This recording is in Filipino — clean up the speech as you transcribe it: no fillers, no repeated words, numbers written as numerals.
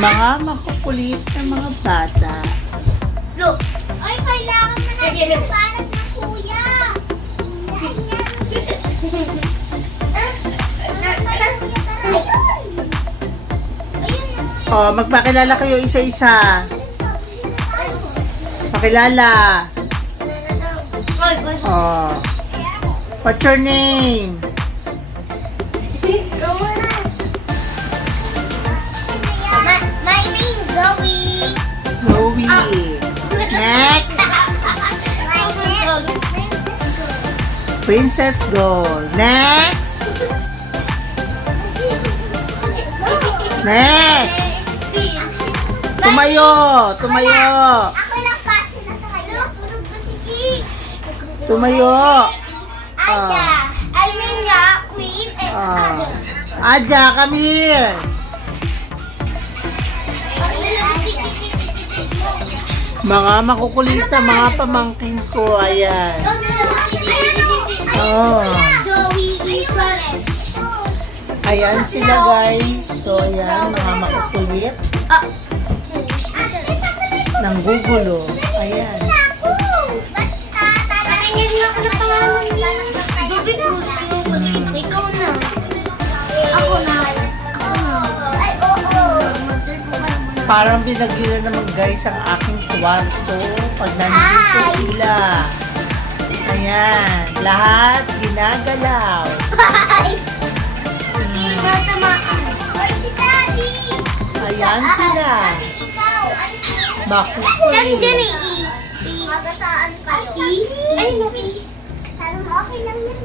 Mga makukulit na mga bata. Look! Ay, kailangan mo na yung banat ng kuya! Oh, magpakilala kayo isa-isa. Pakilala. Oh. What's your name? My name's Zoe. Zoe. Next. Princess Go. Next. Next. Tumayo. Tumayo. Ako lang kasi nasa kayo. Tulog na si Kik. Tumayo. Aja. Alina, Queen, and Ah. Aja. Aja, come here. Mga makukulit na mga pamangkin ko. Ayan. Oh. Zoe Flores. Ayan sila guys. So ayan, mga makukulit. Nanggugulo. Ayan. Patingin mo ako ng pangalan niya. Zoe na. Ikaw na. Ako na. Ay, oo. Parang binagila naman guys ang aking kwarto pag nandito sila. Ayan. Lahat ginagalaw. Natamaan. Ay, si Daddy. Ayan sila. Ikaw. Ay, saan Makukulit. dyan eh? Magasaan kayo. Ay, no, Parang okay lang yun.